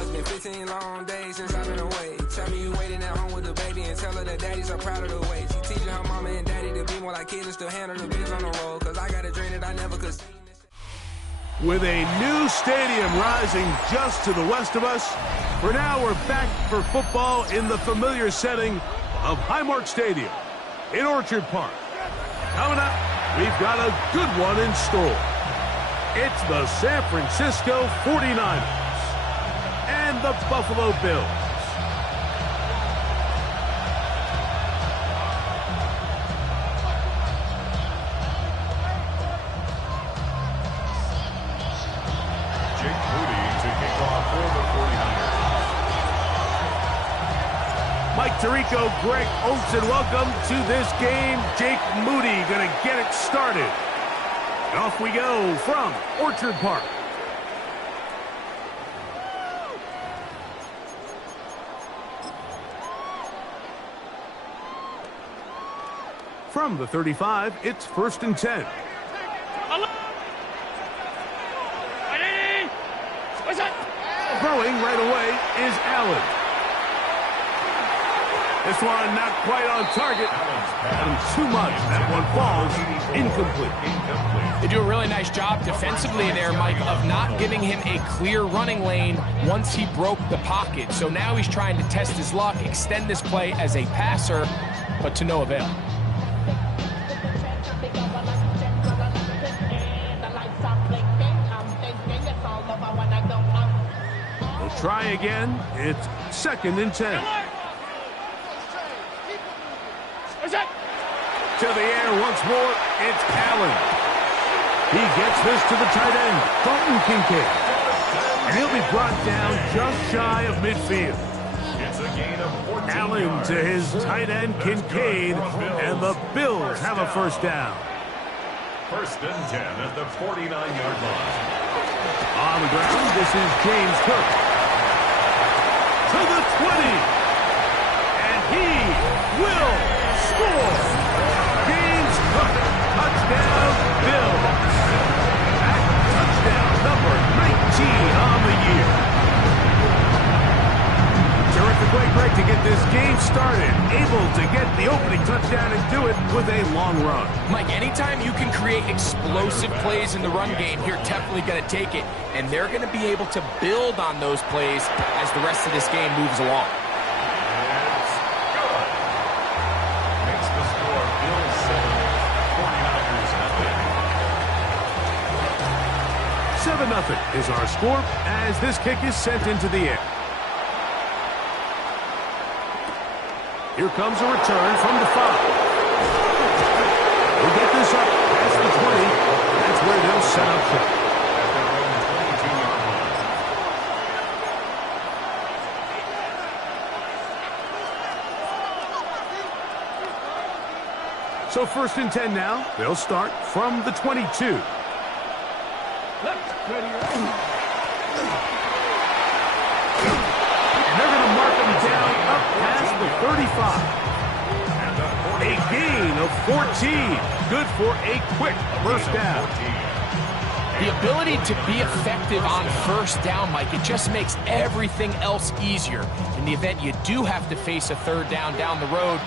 it's been 15 long days since I've been away. Tell me you waiting at home with the baby and tell her that daddy's so proud of the way. She teaching her mama and daddy to be more like kids and still handle the biz on the road. Cause I got a dream that I never could see. With a new stadium rising just to the west of us, for now we're back for football in the familiar setting of Highmark Stadium in Orchard Park. Coming up, we've got a good one in store. It's the San Francisco 49ers and the Buffalo Bills. Mike Tirico, Greg Olsen, welcome to this game. Jake Moody going to get it started. And off we go from Orchard Park. From the 35, it's 1st and 10. Throwing right away is Allen. This one not quite on target. And too much. That one falls incomplete. They do a really nice job defensively there, Mike, of not giving him a clear running lane once he broke the pocket. So now he's trying to test his luck, extend this play as a passer, but to no avail. We'll try again. It's 2nd and 10. To the air once more, it's Allen. He gets this to the tight end, Dalton Kincaid. And he'll be brought down just shy of midfield. Allen to his tight end, Kincaid, and the Bills have a first down. 1st and 10 at the 49-yard line. On the ground, this is James Cook. To the 20. And he will score. James Cook, touchdown, Bills. That touchdown number 19 on the year. Terrific way, Greg, to get this game started. Able to get the opening touchdown and do it with a long run. Mike, anytime you can create explosive plays in the run game, you're definitely going to take it. And they're going to be able to build on those plays as the rest of this game moves along. 7-0 is our score as this kick is sent into the air. Here comes a return from the 5. We'll get this up past the 20. That's where they'll set up shop. So 1st and 10 now. They'll start from the 22. And they're going to mark them down up past the 35. A gain of 14. Good for a quick first down. The ability to be effective on first down, Mike, it just makes everything else easier. In the event you do have to face a 3rd down the road,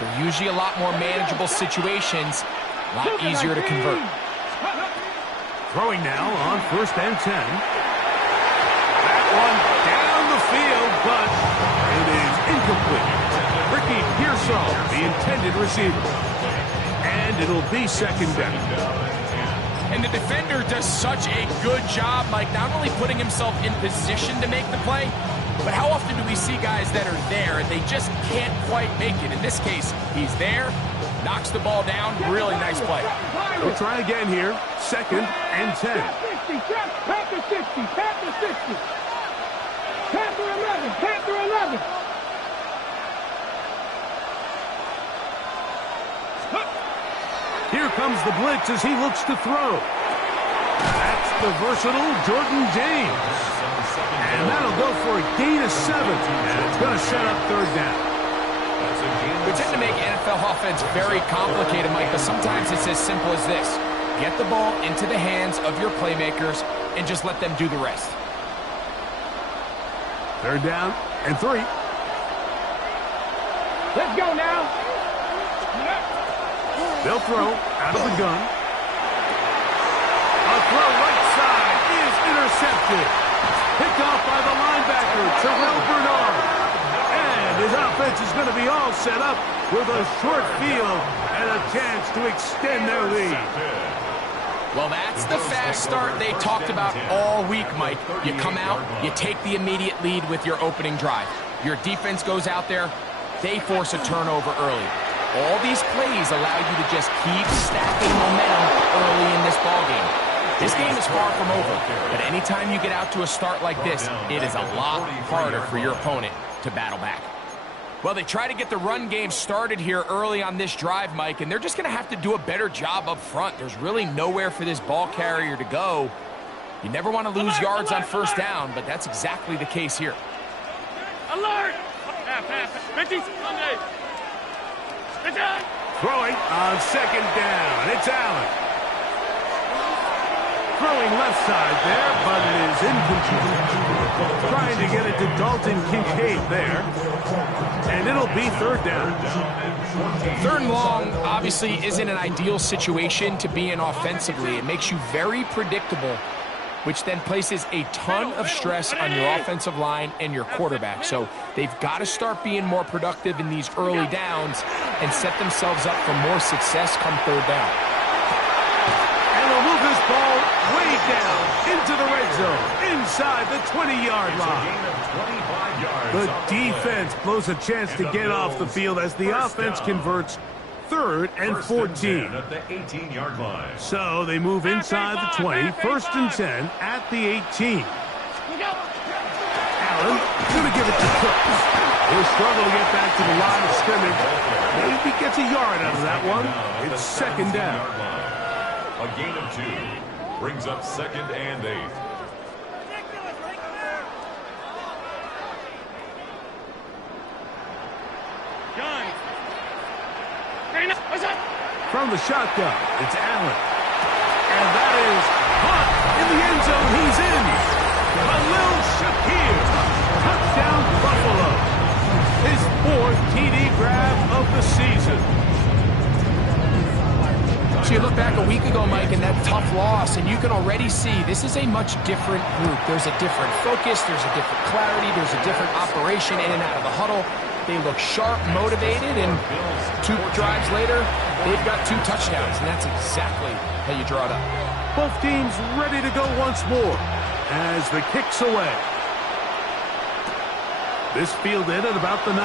they're usually a lot more manageable situations, a lot easier to convert. Throwing now on 1st and 10. That one down the field, but it is incomplete. Ricky Pearsall, the intended receiver. And it'll be 2nd down. And the defender does such a good job, Mike, not only putting himself in position to make the play, but how often do we see guys that are there and they just can't quite make it? In this case, he's there, knocks the ball down, really nice play. We'll try again here, 2nd and 10. Panther 60, Panther 60. Panther 11, Panther 11. Here comes the blitz as he looks to throw. That's the versatile Jordan James. And that'll go for a gain of 7. And it's going to set up 3rd down. We tend to make NFL offense very complicated, Mike, but sometimes it's as simple as this. Get the ball into the hands of your playmakers and just let them do the rest. Third down and 3. Let's go now. They'll throw out of the gun. A throw right side is intercepted. Picked off by the linebacker, Terrell Bernard. And his offense is going to be all set up with a short field and a chance to extend their lead. Well, that's the fast start they talked about all week, Mike. You come out, you take the immediate lead with your opening drive. Your defense goes out there, they force a turnover early. All these plays allow you to just keep stacking momentum early in this ballgame. This game is far from over, but anytime you get out to a start like this, it is a lot harder for your opponent to battle back. Well, they try to get the run game started here early on this drive, Mike, and they're just going to have to do a better job up front. There's really nowhere for this ball carrier to go. You never want to lose yards on first down, but that's exactly the case here. Alert! Throwing on second down. It's Allen. Throwing left side there, but it is incomplete. Trying to get it to Dalton Kincaid there. And it'll be third down. Third and long obviously isn't an ideal situation to be in offensively. It makes you very predictable, which then places a ton of stress on your offensive line and your quarterback. So they've got to start being more productive in these early downs and set themselves up for more success come third down. And they'll move this ball way down into the red zone, inside the 20-yard line. The defense blows a chance to get off the field as the offense converts 3rd and 14. So they move inside the 20, 1st and 10 at the 18. Allen going to give it to Cooks. He'll struggle to get back to the line of scrimmage. Maybe gets a yard out of that one. It's second down. A gain of 2 brings up 2nd and 8. From the shotgun, it's Allen. And that is caught in the end zone. He's in. Khalil Shakir. Touchdown, Buffalo. His 4th TD grab of the season. So you look back a week ago, Mike, and that tough loss, and you can already see this is a much different group. There's a different focus, there's a different clarity, there's a different operation in and out of the huddle. They look sharp, motivated, and 2 drives later, they've got 2 touchdowns, and that's exactly how you draw it up. Both teams ready to go once more as the kick's away. This fielded at about the 9.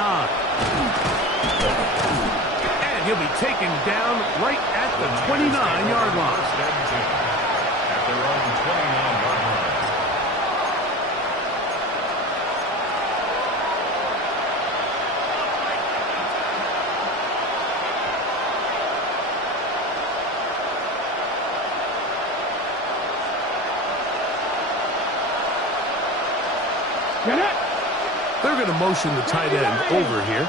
And he'll be taken down right at the 29-yard line. At their own 29-yard line. They're going to motion the tight end over here.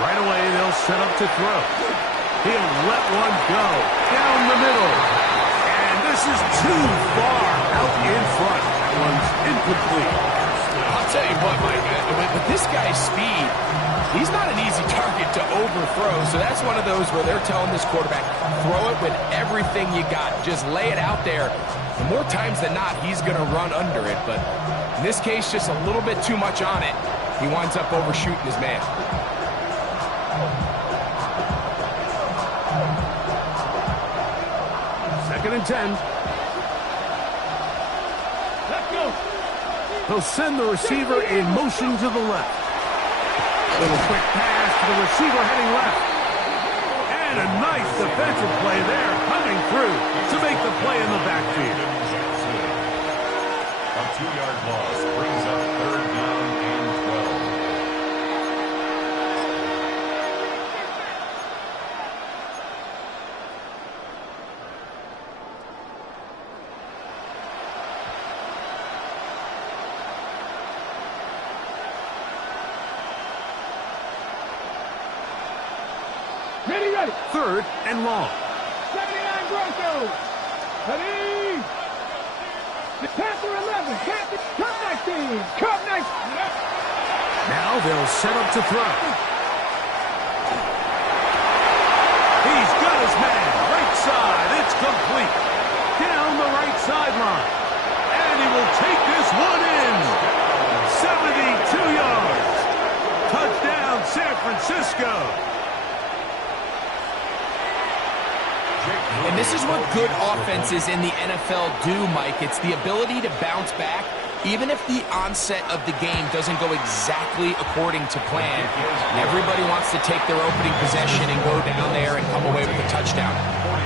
Right away, they'll set up to throw. He'll let one go down the middle. And this is too far out in front. That one's incomplete. I'll tell you what, Mike, with this guy's speed, he's not an easy target to overthrow. So that's one of those where they're telling this quarterback, throw it with everything you got. Just lay it out there. And more times than not, he's going to run under it. But in this case, just a little bit too much on it. He winds up overshooting his man. Second and 10. Let's go. He'll send the receiver in motion to the left. Little quick pass to the receiver heading left. And a nice defensive play there coming through to make the play in the backfield. A 2-yard loss brings up 3rd down and 12. Ready. 3rd and long. 79 Broncos. Ready. Panther 11. Panther comeback team. Now they'll set up to throw. He's got his man. Right side. It's complete. Down the right sideline. And he will take this one in. 72 yards. Touchdown, San Francisco. And this is what good offenses in the NFL do, Mike. It's the ability to bounce back, even if the onset of the game doesn't go exactly according to plan. Everybody wants to take their opening possession and go down there and come away with a touchdown.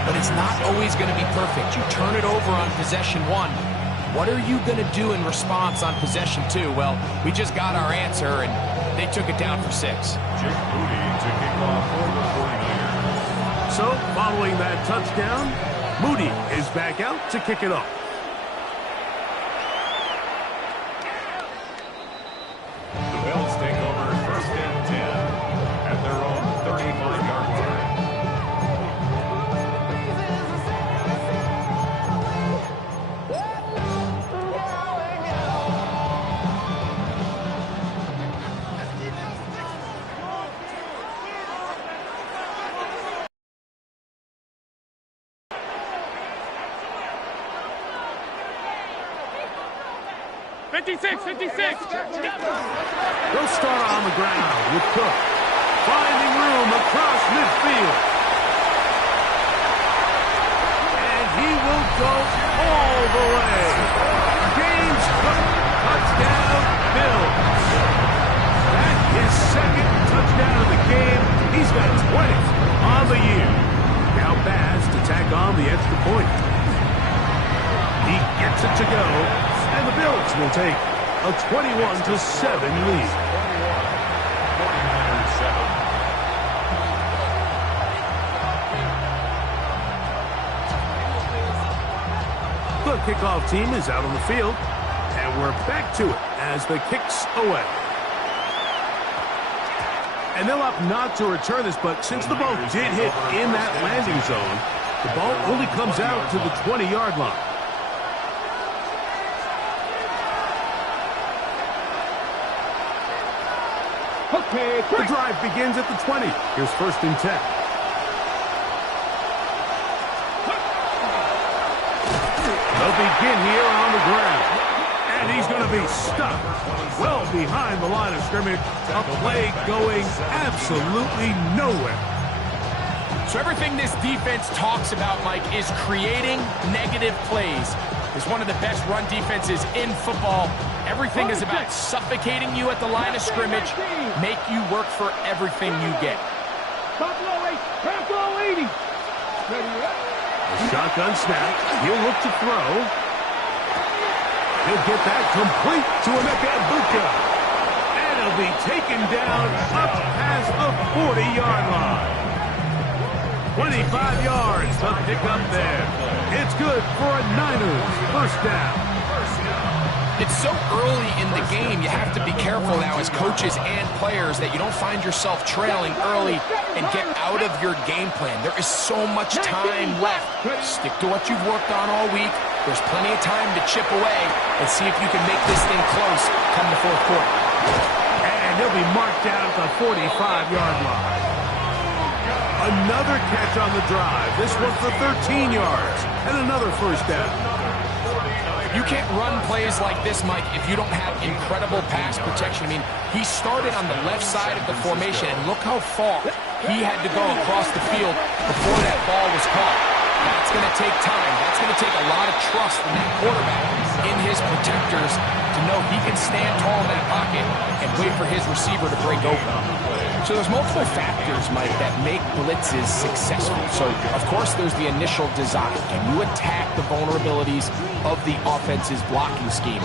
But it's not always going to be perfect. You turn it over on possession 1. What are you going to do in response on possession 2? Well, we just got our answer, and they took it down for 6. Jake Moody to kick off for the 49ers. So, following that touchdown, Moody is back out to kick it off. The Bills take over 1st and 10 at their own 35-yard line. They'll start on the ground with Cook. Finding room across midfield. And he will go all the way. James Cook, touchdown, Bills. That's his 2nd touchdown of the game. He's got 20 on the year. Now Bass to tack on the extra point. He gets it to go. And the Bills will take a 21-7 lead. 49ers 7. The kickoff team is out on the field, and we're back to it as the kick's away. And they'll opt not to return this, but since the ball did hit in that landing zone, the ball only comes out to the 20-yard line. Okay, The drive begins at the 20. Here's 1st and 10. They'll begin here on the ground. And he's going to be stuck well behind the line of scrimmage. A play going absolutely nowhere. So everything this defense talks about, Mike, is creating negative plays. It's one of the best run defenses in football. Everything is about suffocating you at the line of scrimmage, make you work for everything you get. Tackle 80. A shotgun snap. He'll look to throw. He'll get that complete to Emeka Egbuka. And he'll be taken down up past the 40-yard line. 25 yards to pick up there. It's good for a Niners first down. It's so early in the game, you have to be careful now as coaches and players that you don't find yourself trailing early and get out of your game plan. There is so much time left. Stick to what you've worked on all week. There's plenty of time to chip away and see if you can make this thing close come the 4th quarter. And he'll be marked down at the 45-yard line. Another catch on the drive. This one for 13 yards. And another first down. You can't run plays like this, Mike, if you don't have incredible pass protection. I mean, he started on the left side of the formation, and look how far he had to go across the field before that ball was caught. That's going to take time. That's going to take a lot of trust from that quarterback in his protectors to know he can stand tall in that pocket and wait for his receiver to break open. So there's multiple factors, Mike, that make blitzes successful. So, of course, there's the initial design. Can you attack the vulnerabilities of the offense's blocking scheme?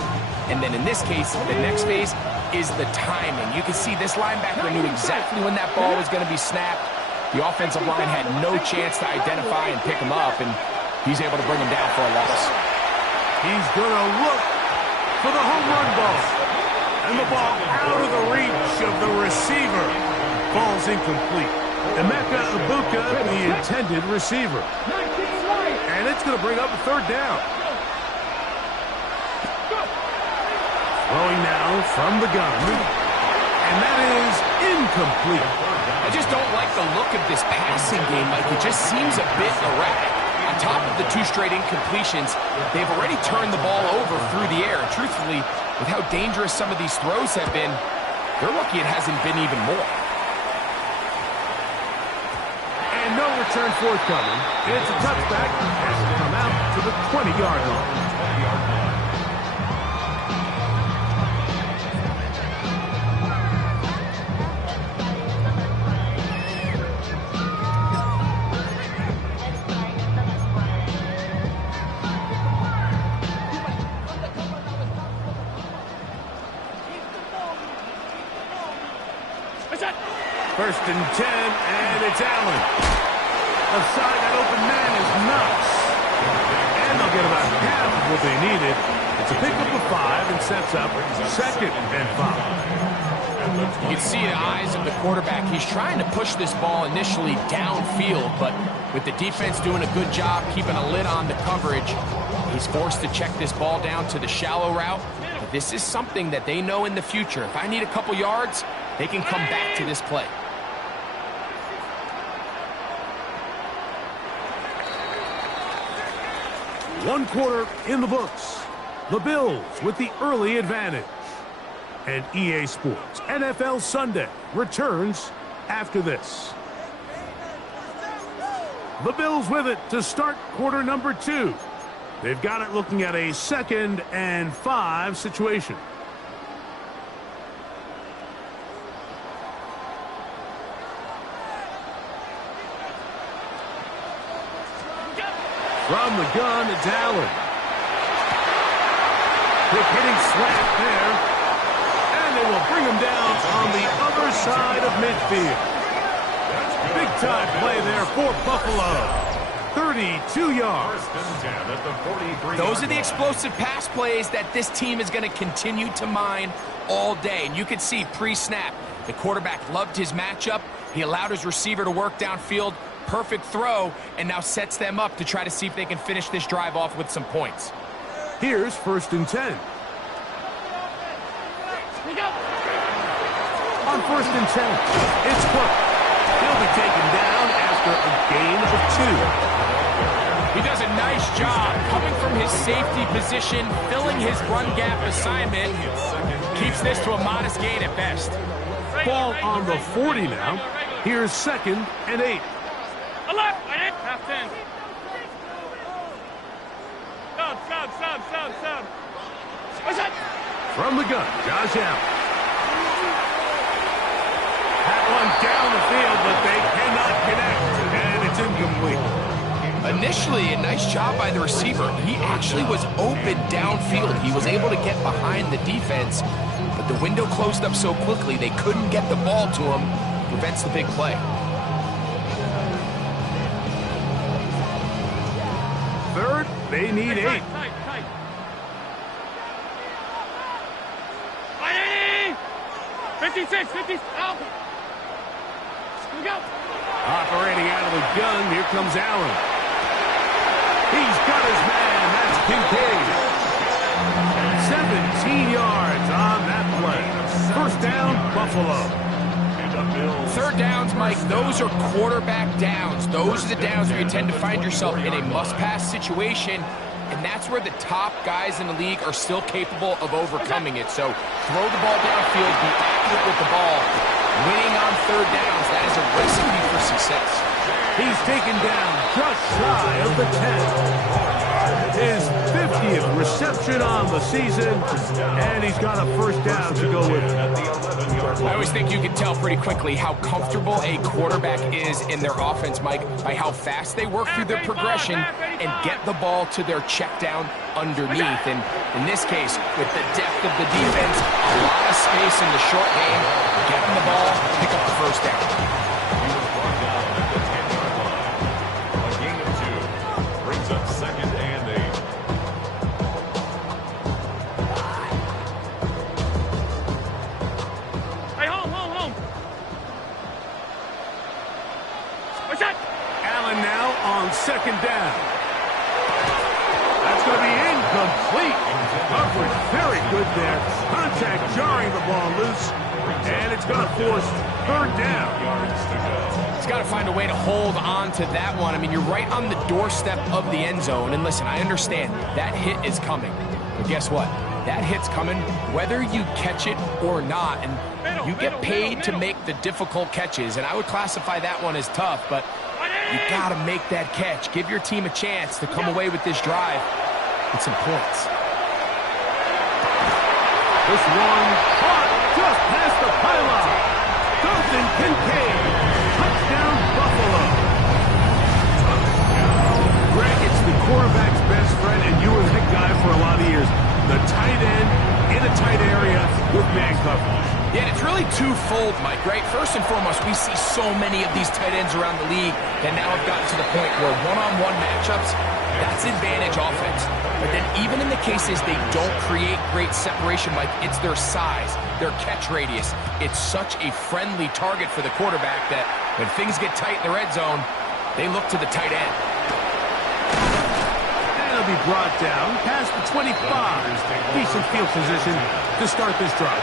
And then in this case, the next phase is the timing. You can see this linebacker knew exactly when that ball was going to be snapped. The offensive line had no chance to identify and pick him up, and he's able to bring him down for a loss. He's going to look for the home run ball. And the ball out of the reach of the receiver. Falls incomplete. Emeka Egbuka, the intended receiver. And it's going to bring up a 3rd down. Throwing now from the gun. And that is incomplete. I just don't like the look of this passing game, Mike. It just seems a bit erratic. On top of the 2 straight incompletions, they've already turned the ball over through the air. And truthfully, with how dangerous some of these throws have been, they're lucky it hasn't been even more. And no return forthcoming. It's a touchback. Has to come out to the 20-yard line. First and 10, and it's Allen. Aside that open man is Knox. And they'll get about half of what they needed. It's a pickup of 5 and sets up 2nd and 5. You can see the eyes of the quarterback. He's trying to push this ball initially downfield, but with the defense doing a good job keeping a lid on the coverage, he's forced to check this ball down to the shallow route. But this is something that they know in the future. If I need a couple yards, they can come back to this play. One quarter in the books. The Bills with the early advantage. And EA Sports NFL Sunday returns after this. The Bills with it to start quarter number 2. They've got it looking at a 2nd and 5 situation. From the gun, it's Allen. Quick hitting slant there. And they will bring him down on the other side of midfield. Big time play there for Buffalo. 32 yards. Those are the explosive pass plays that this team is going to continue to mine all day. And you can see pre-snap, the quarterback loved his matchup. He allowed his receiver to work downfield. Perfect throw, and now sets them up to try to see if they can finish this drive off with some points. Here's 1st and 10. On 1st and 10, it's Cook. He'll be taken down after a gain of 2. He does a nice job coming from his safety position, filling his run gap assignment. Keeps this to a modest gain at best. Ball on the 40 now. Here's 2nd and 8. Alert! Half 10. Sub. What's that? From the gun, Josh Allen. That one down the field, but they cannot connect, and it's incomplete. Initially, a nice job by the receiver. He actually was open downfield. He was able to get behind the defense, but the window closed up so quickly they couldn't get the ball to him. Prevents the big play. 3rd, they need 8. Tight. 56, out. Here we go. Operating out of the gun, here comes Allen. He's got his man, that's Kincaid. 17 yards on that play. 1st down, Buffalo. 3rd downs, Mike, those are quarterback downs. Those are the downs where you tend to find yourself in a must-pass situation, and that's where the top guys in the league are still capable of overcoming it. So throw the ball downfield, be accurate with the ball. Winning on 3rd downs, that is a recipe for success. He's taken down just shy of the 10. His 50th reception on the season, and he's got a 1st down to go with it. I always think you can tell pretty quickly how comfortable a quarterback is in their offense, Mike, by how fast they work through their progression and get the ball to their check down underneath. And in this case, with the depth of the defense, a lot of space in the short game, get them the ball, pick up the 1st down. Brings up 2nd and 8. Hey, home. What's that? Allen now on 2nd down. That's going to be incomplete. Coverage very good there. Contact jarring the ball loose, and it's going to force third down. He's got to find a way to hold on to that one. I mean, you're right on the doorstep of the end zone. And listen, I understand that hit is coming. But guess what? That hit's coming whether you catch it or not. And you get paid to make the difficult catches. And I would classify that one as tough, but you got to make that catch. Give your team a chance to come away with this drive with some points. This one caught just past the pylon. Dalton Kincaid. Touchdown, Buffalo. Greg, it's the quarterback's best friend, and you were that guy for a lot of years. The tight end in a tight area with man coverage. Yeah, it's really twofold, Mike, right? First and foremost, we see so many of these tight ends around the league that now have gotten to the point where one-on-one matchups, that's advantage offense. But then even in the cases they don't create great separation, Mike, it's their size, their catch radius. It's such a friendly target for the quarterback that when things get tight in the red zone, they look to the tight end. And it'll be brought down past the 25. Decent field position to start this drive.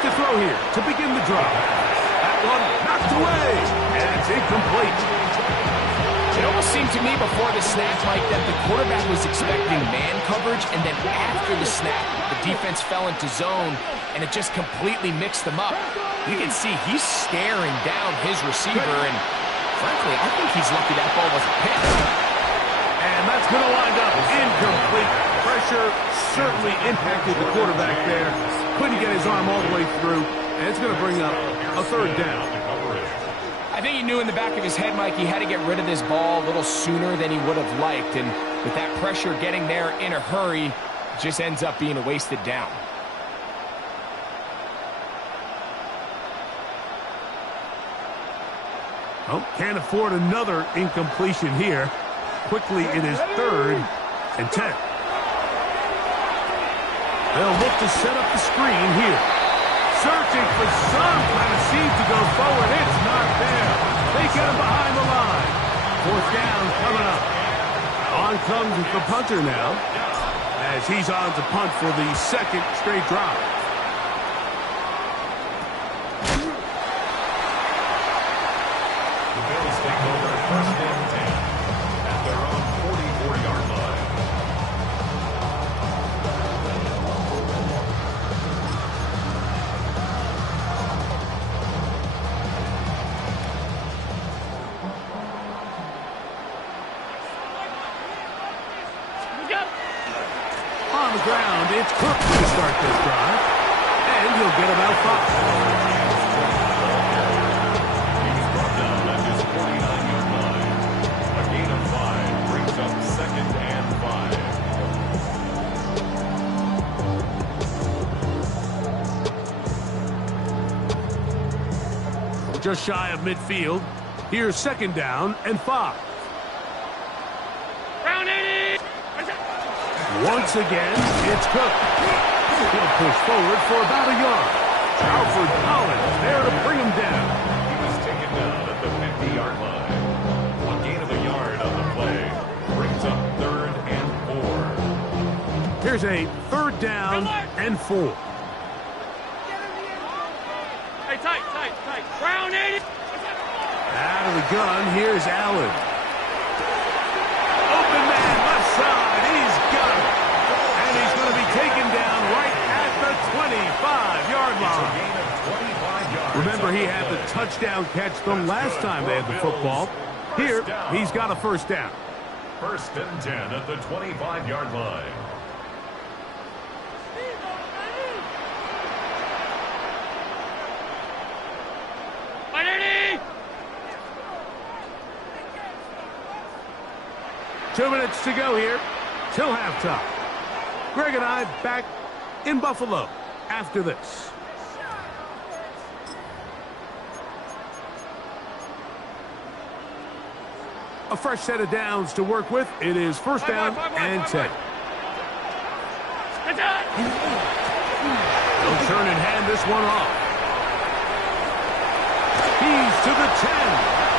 To throw here to begin the drive. That one knocked away, and it's incomplete. It almost seemed to me before the snap, Mike, that the quarterback was expecting man coverage, and then after the snap, the defense fell into zone, and it just completely mixed them up. You can see he's staring down his receiver, and frankly, I think he's lucky that ball wasn't picked. And that's going to wind up incomplete. Pressure certainly impacted the quarterback there. Couldn't get his arm all the way through, and it's going to bring up a third down. I think he knew in the back of his head, Mike, he had to get rid of this ball a little sooner than he would have liked. And with that pressure getting there in a hurry, it just ends up being a wasted down. Oh, can't afford another incompletion here. Quickly in his 3rd and 10. They'll look to set up the screen here. Searching for some kind of seed to go forward. It's not there. They get him behind the line. 4th down coming up. On comes the punter now, as he's on to punt for the 2nd straight drive. The Bills take over 1st and 10 at their own 44-yard line. On the ground, it's Cook to start this drive, and he'll get about 5. He was brought down at his 49-yard line. A gain of 5 brings up 2nd and 5. Just shy of midfield. Here's 2nd down and 5. Round 80! Once again, it's Cook. He'll push forward for about a yard. Alfred Collins there to bring him down. He was taken down at the 50-yard line. A gain of a yard on the play brings up 3rd and 4. Here's a 3rd down and 4. Hey, tight. Round 80! Out of the gun, here's Allen. Open man, left side, he's got it. And he's going to be taken down right at the 25-yard line. Remember, he had the touchdown catch the last time they had the football. Here, he's got a 1st down. 1st and 10 at the 25-yard line. Two minutes to go here till halftime. Greg and I back in Buffalo after this. A fresh set of downs to work with. It is first down and 10. They'll turn and hand this one off. He's to the 10.